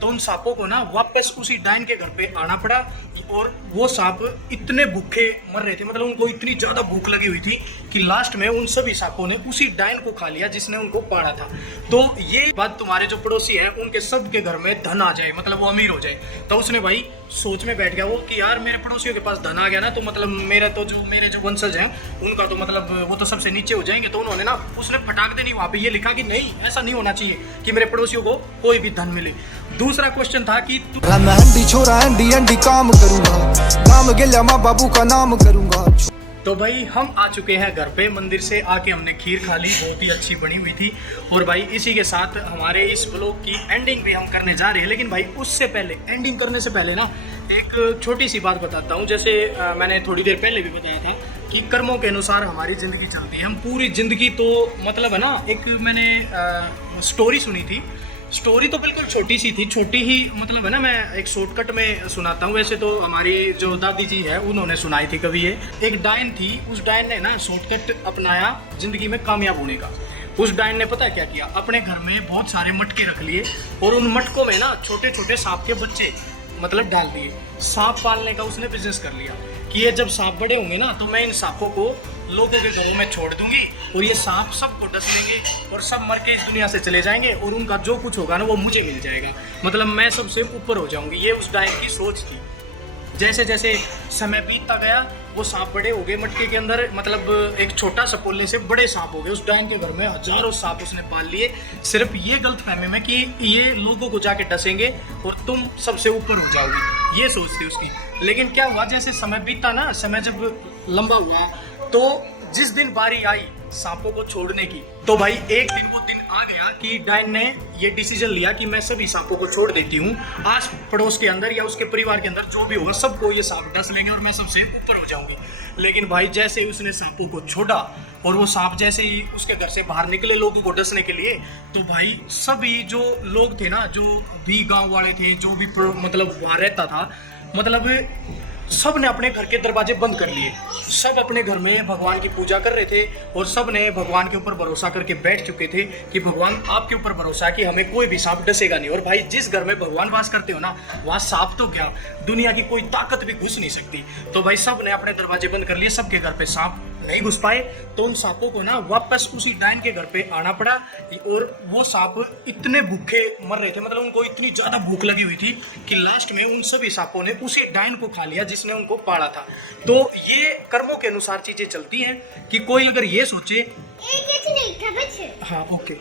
तो उन सांपों को ना वापस उसी डायन के घर पे आना पड़ा और वो सांप इतने भूखे मर रहे थे, मतलब उनको इतनी ज्यादा भूख लगी हुई थी कि लास्ट में उन सभी सांपों ने उसी डायन को खा लिया जिसने उनको पाड़ा था। तो ये बात तुम्हारे जो पड़ोसी है उनके सबके घर में धन आ जाए, मतलब वो अमीर हो जाए। तो उसने भाई सोच में बैठ गया वो कि यार मेरे पड़ोसियों के पास धन आ गया ना, तो मतलब मेरे जो वंशज हैं उनका तो मतलब वो तो सबसे नीचे हो जाएंगे। तो उन्होंने ना उसने फटाक देनी वहां पे ये लिखा कि नहीं, ऐसा नहीं होना चाहिए कि मेरे पड़ोसियों को कोई भी धन मिले। दूसरा क्वेश्चन था कि छोरा एंडी काम करूंगा, काम गेल्या माँ बाबू का नाम करूंगा। तो भाई हम आ चुके हैं घर पे, मंदिर से आके हमने खीर खा ली, बहुत ही अच्छी बनी हुई थी। और भाई इसी के साथ हमारे इस ब्लॉग की एंडिंग भी हम करने जा रहे हैं। लेकिन भाई उससे पहले, एंडिंग करने से पहले ना एक छोटी सी बात बताता हूँ। जैसे मैंने थोड़ी देर पहले भी बताया था कि कर्मों के अनुसार हमारी ज़िंदगी चलती है। हम पूरी ज़िंदगी तो मतलब है ना, एक मैंने स्टोरी सुनी थी। स्टोरी तो बिल्कुल छोटी सी थी, छोटी ही मतलब है ना, मैं एक शॉर्टकट में सुनाता हूँ। वैसे तो हमारी जो दादी जी है उन्होंने सुनाई थी कभी। ये एक डायन थी, उस डायन ने ना शॉर्टकट अपनाया जिंदगी में कामयाब होने का। उस डायन ने पता क्या किया, अपने घर में बहुत सारे मटके रख लिए और उन मटकों में ना छोटे छोटे सांप के बच्चे मतलब डाल दिए। सांप पालने का उसने बिजनेस कर लिया कि ये जब सांप बड़े होंगे ना तो मैं इन सांपों को लोगों के घरों में छोड़ दूंगी और ये सांप सबको डस लेंगे और सब मर के इस दुनिया से चले जाएंगे और उनका जो कुछ होगा ना वो मुझे मिल जाएगा, मतलब मैं सबसे ऊपर हो जाऊंगी। ये उस डायन की सोच थी। जैसे जैसे समय बीतता गया वो सांप बड़े हो गए मटके के अंदर, मतलब एक छोटा सपोले से बड़े सांप हो गए। उस डायन के घर में हजारों सांप उसने पाल लिए, सिर्फ ये गलतफहमी में कि ये लोगों को जाके डसेंगे और तुम सबसे ऊपर हो जाओगी, ये सोच थी उसकी। लेकिन क्या हुआ, जैसे समय बीता ना, समय जब लंबा हुआ तो जिस दिन बारी आई सांपों को छोड़ने की, तो भाई एक दिन वो दिन आ गया कि डायन ने ये डिसीजन लिया कि मैं सभी सांपों को छोड़ देती हूँ। आस पड़ोस के अंदर या उसके परिवार के अंदर जो भी होगा सबको ये सांप डस लेंगे और मैं सबसे ऊपर हो जाऊंगी। लेकिन भाई जैसे ही उसने सांपों को छोड़ा और वो सांप जैसे ही उसके घर से बाहर निकले लोगों को डसने के लिए, तो भाई सभी जो लोग थे ना, जो भी गाँव वाले थे, जो भी मतलब वहाँ रहता था, मतलब सब ने अपने घर के दरवाजे बंद कर लिए। सब अपने घर में भगवान की पूजा कर रहे थे और सब ने भगवान के ऊपर भरोसा करके बैठ चुके थे कि भगवान आपके ऊपर भरोसा है कि हमें कोई भी सांप डसेगा नहीं। और भाई जिस घर में भगवान वास करते हो ना, वहाँ सांप तो क्या, दुनिया की कोई ताकत भी घुस नहीं सकती। तो भाई सब ने अपने दरवाजे बंद कर लिए, सबके घर पे सांप नहीं घुस पाए। तो उन सांपों को ना वापस उसी डायन के घर पे आना पड़ा और वो सांप इतने भूखे मर रहे थे, मतलब उनको इतनी ज्यादा भूख लगी हुई थी कि लास्ट में उन सभी सांपों ने उसी डायन को खा लिया जिसने उनको पाला था। तो ये कर्मों के अनुसार चीजें चलती हैं कि कोई अगर ये सोचे, हाँ ओके,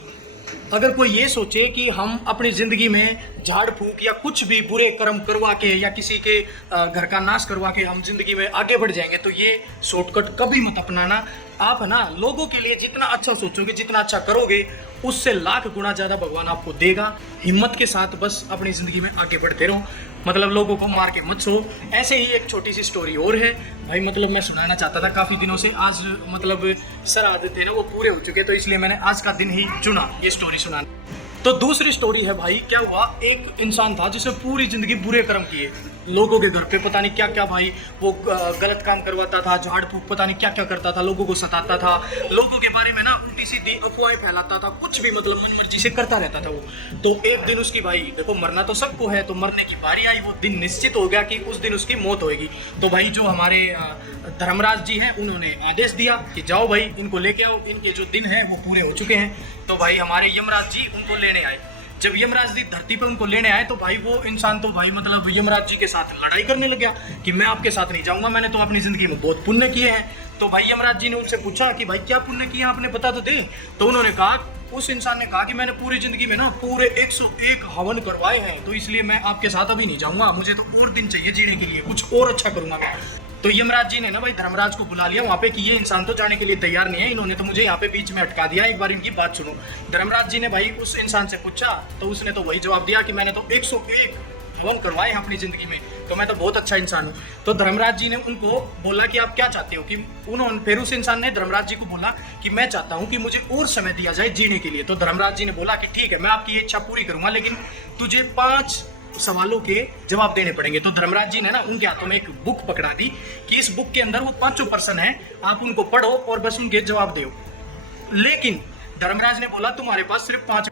अगर कोई ये सोचे कि हम अपनी जिंदगी में झाड़ फूक या कुछ भी बुरे कर्म करवा के या किसी के घर का नाश करवा के हम जिंदगी में आगे बढ़ जाएंगे, तो ये शॉर्टकट कभी मत अपनाना। आप है ना, लोगों के लिए जितना अच्छा सोचोगे, जितना अच्छा करोगे, उससे लाख गुना ज्यादा भगवान आपको देगा। हिम्मत के साथ बस अपनी जिंदगी में आगे बढ़ते रहो, मतलब लोगों को मार के मत सो। ऐसे ही एक छोटी सी स्टोरी और है भाई, मतलब मैं सुनाना चाहता था काफी दिनों से, आज मतलब श्राद्ध थे ना वो पूरे हो चुके, तो इसलिए मैंने आज का दिन ही चुना ये स्टोरी सुनाना। तो दूसरी स्टोरी है भाई, क्या हुआ, एक इंसान था जिसने पूरी जिंदगी बुरे कर्म किए, लोगों के घर पे पता नहीं क्या क्या भाई वो गलत काम करवाता था, झाड़ फूक पता नहीं क्या क्या करता था, लोगों को सताता था, लोगों के बारे में ना उल्टी सीधी अफवाहें फैलाता था, कुछ भी मतलब मनमर्जी से करता रहता था वो। तो एक दिन उसकी भाई, देखो मरना तो सबको है, तो मरने की बारी आई, वो दिन निश्चित हो गया कि उस दिन उसकी मौत होगी। तो भाई जो हमारे धर्मराज जी हैं उन्होंने आदेश दिया कि जाओ भाई इनको लेके आओ, इनके जो दिन हैं वो पूरे हो चुके हैं। तो भाई हमारे यमराज जी उनको लेने आए। जब यमराज जी धरती पे उनको लेने आए तो भाई वो इंसान तो भाई मतलब यमराज जी के साथ लड़ाई करने लग गया कि मैं आपके साथ नहीं जाऊंगा, मैंने तो अपनी जिंदगी में बहुत पुण्य किए हैं। तो भाई यमराज जी ने उनसे पूछा कि भाई क्या पुण्य किया आपने, बता तो दे। तो उन्होंने कहा, उस इंसान ने कहा कि मैंने पूरी जिंदगी में ना पूरे 101 हवन करवाए हैं, तो इसलिए मैं आपके साथ अभी नहीं जाऊंगा, मुझे तो और दिन चाहिए जीने के लिए, कुछ और अच्छा करूंगा मैं। तो यमराज जी ने ना भाई धर्मराज को बुला लिया वहाँ पे कि ये इंसान तो जाने के लिए तैयार नहीं है, इन्होंने तो मुझे यहाँ पे बीच में अटका दिया, एक बार इनकी बात सुनो। धर्मराज जी ने भाई उस इंसान से पूछा तो उसने तो वही जवाब दिया कि मैंने तो 101 हवन करवाए हैं अपनी जिंदगी में, तो मैं तो बहुत अच्छा इंसान हूँ। तो धर्मराज जी ने उनको बोला कि आप क्या चाहते हो, कि उन्होंने फिर उस इंसान ने धर्मराज जी को बोला कि मैं चाहता हूँ कि मुझे और समय दिया जाए जीने के लिए। तो धर्मराज जी ने बोला कि ठीक है मैं आपकी ये इच्छा पूरी करूंगा, लेकिन तुझे 5 सवालों के जवाब देने पड़ेंगे। तो धर्मराज जी ने ना उनके हाथों में एक बुक पकड़ा दी कि इस बुक के अंदर वो 5 प्रश्न है, आप उनको पढ़ो और बस उनके जवाब दो। लेकिन धर्मराज ने बोला तुम्हारे पास सिर्फ 5,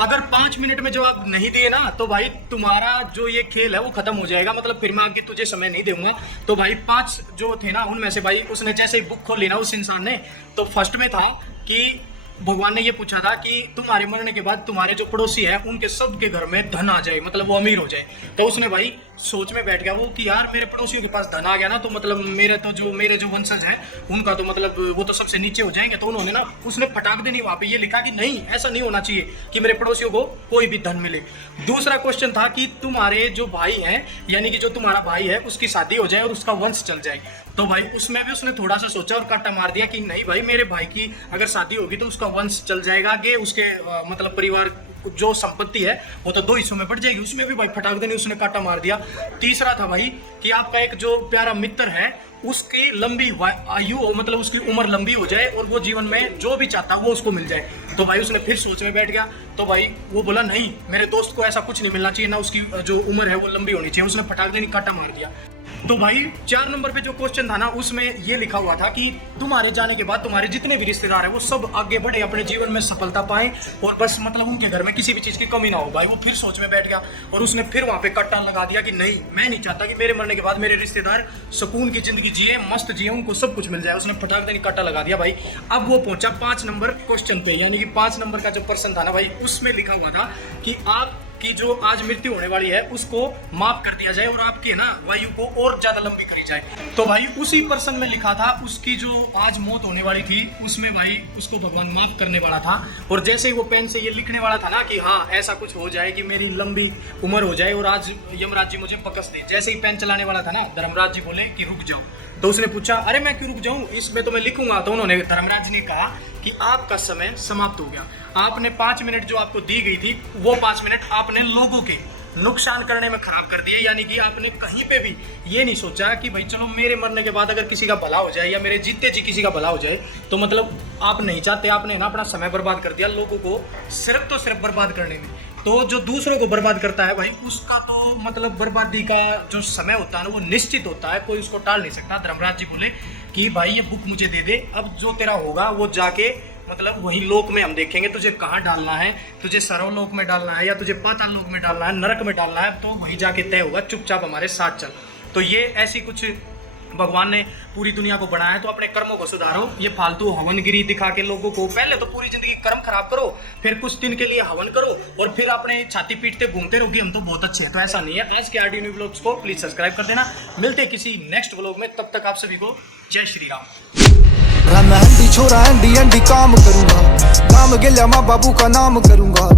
अगर 5 मिनट में जवाब नहीं दिए ना तो भाई तुम्हारा जो ये खेल है वो खत्म हो जाएगा, मतलब फिर मैं आगे तुझे समय नहीं दूंगा। तो भाई 5 जो थे ना उनमें से भाई उसने जैसे ही बुक खोली ना उस इंसान ने, तो फर्स्ट में था कि भगवान ने ये पूछा था कि तुम्हारे मरने के बाद तुम्हारे जो पड़ोसी है उनके सबके घर में धन आ जाए, मतलब वो अमीर हो जाए। तो उसने भाई सोच में बैठ गया वो कि यार मेरे पड़ोसियों के पास धन आ गया ना तो मतलब मेरे जो वंशज है उनका तो मतलब वो तो सबसे नीचे हो जाएंगे। तो उन्होंने ना उसने फटाक देनी वहां पे ये लिखा कि नहीं, ऐसा नहीं होना चाहिए कि मेरे पड़ोसियों को कोई भी धन मिले। दूसरा क्वेश्चन था कि तुम्हारे जो भाई है, यानी कि जो तुम्हारा भाई है उसकी शादी हो जाए और उसका वंश चल जाए। तो भाई उसमें भी उसने थोड़ा सा सोचा और काटा मार दिया कि नहीं भाई, मेरे भाई की अगर शादी होगी तो उसका वंश चल जाएगा आगे, उसके मतलब परिवार जो संपत्ति है वो तो 2 हिस्सों में बढ़ जाएगी। उसमें भी भाई फटाक देने उसने काटा मार दिया। तीसरा था भाई कि आपका एक जो प्यारा मित्र है उसकी लंबी आयु, मतलब उसकी उम्र लंबी हो जाए और वो जीवन में जो भी चाहता है वो उसको मिल जाए। तो भाई उसने फिर सोच में बैठ गया। तो भाई वो बोला नहीं, मेरे दोस्त को ऐसा कुछ नहीं मिलना चाहिए, ना उसकी जो उम्र है वो लंबी होनी चाहिए। उसने फटाक देने काटा मार दिया। तो भाई 4 नंबर पे जो क्वेश्चन था ना उसमें ये लिखा हुआ था कि तुम्हारे जाने के बाद तुम्हारे जितने भी रिश्तेदार हैं वो सब आगे बढ़े, अपने जीवन में सफलता पाएं और बस मतलब उनके घर में किसी भी चीज की कमी ना हो। भाई वो फिर सोच में बैठ गया और उसने फिर वहां पे कट्टा लगा दिया कि नहीं, मैं नहीं चाहता कि मेरे मरने के बाद मेरे रिश्तेदार सुकून की जिंदगी जिए, मस्त जिए, उनको सब कुछ मिल जाए। उसने फटाक देने कट्टा लगा दिया भाई। अब वो पहुंचा 5 नंबर क्वेश्चन पे, यानी कि 5 नंबर का जो प्रश्न था ना भाई उसमें लिखा हुआ था कि आप की जो आज मृत्यु होने वाली है उसको माफ कर दिया जाए और आपकी ना वायु को और ज्यादा लंबी करी जाए। तो भाई उसी पर्सन में लिखा था उसकी जो आज मौत होने वाली थी उसमें भाई उसको भगवान माफ करने वाला था। और जैसे ही वो पेन से ये लिखने वाला था ना कि हाँ ऐसा कुछ हो जाए कि मेरी लंबी उम्र हो जाए और आज यमराज जी मुझे पकड़ दे, जैसे ही पेन चलाने वाला था ना धर्मराज जी बोले कि रुक जाओ। तो उसने पूछा अरे मैं क्यों रुक जाऊं, इसमें तो मैं लिखूंगा। तो उन्होंने धर्मराज जी ने कहा कि आपका समय समाप्त हो गया। आपने 5 मिनट जो आपको दी गई थी वो 5 मिनट आपने लोगों के नुकसान करने में खराब कर दिए। यानी कि आपने कहीं पे भी ये नहीं सोचा कि भाई चलो मेरे मरने के बाद अगर किसी का भला हो जाए या मेरे जीते जी किसी का भला हो जाए, तो मतलब आप नहीं चाहते, आपने ना अपना समय बर्बाद कर दिया लोगों को सिर्फ बर्बाद करने में। तो जो दूसरों को बर्बाद करता है भाई उसका तो मतलब बर्बादी का जो समय होता है ना वो निश्चित होता है, कोई उसको टाल नहीं सकता। धर्मराज जी बोले कि भाई ये बुक मुझे दे दे, अब जो तेरा होगा वो जाके मतलब वही लोक में हम देखेंगे तुझे कहाँ डालना है, तुझे सर्वलोक में डालना है या तुझे पाताल लोक में डालना है, नरक में डालना है, तो वही जाके तय होगा, चुपचाप हमारे साथ चल। तो ये ऐसी कुछ भगवान ने पूरी दुनिया को बनाया है। तो अपने कर्मों को सुधारो, ये फालतू हवनगिरी दिखा के लोगों को, पहले तो पूरी जिंदगी कर्म खराब करो, फिर कुछ दिन के लिए हवन करो और फिर अपने छाती पीटते घूमते रहोगे हम तो बहुत अच्छे हैं। तो ऐसा नहीं है। आज के आरडी न्यू व्लॉग्स को प्लीज सब्सक्राइब कर देना। मिलते किसी नेक्स्ट व्लॉग में, तब तक आप सभी को जय श्री राम। मैं हंडी छोरा हंडी हंडी काम करूंगा, काम गिल्या माँ बाबू का नाम करूंगा।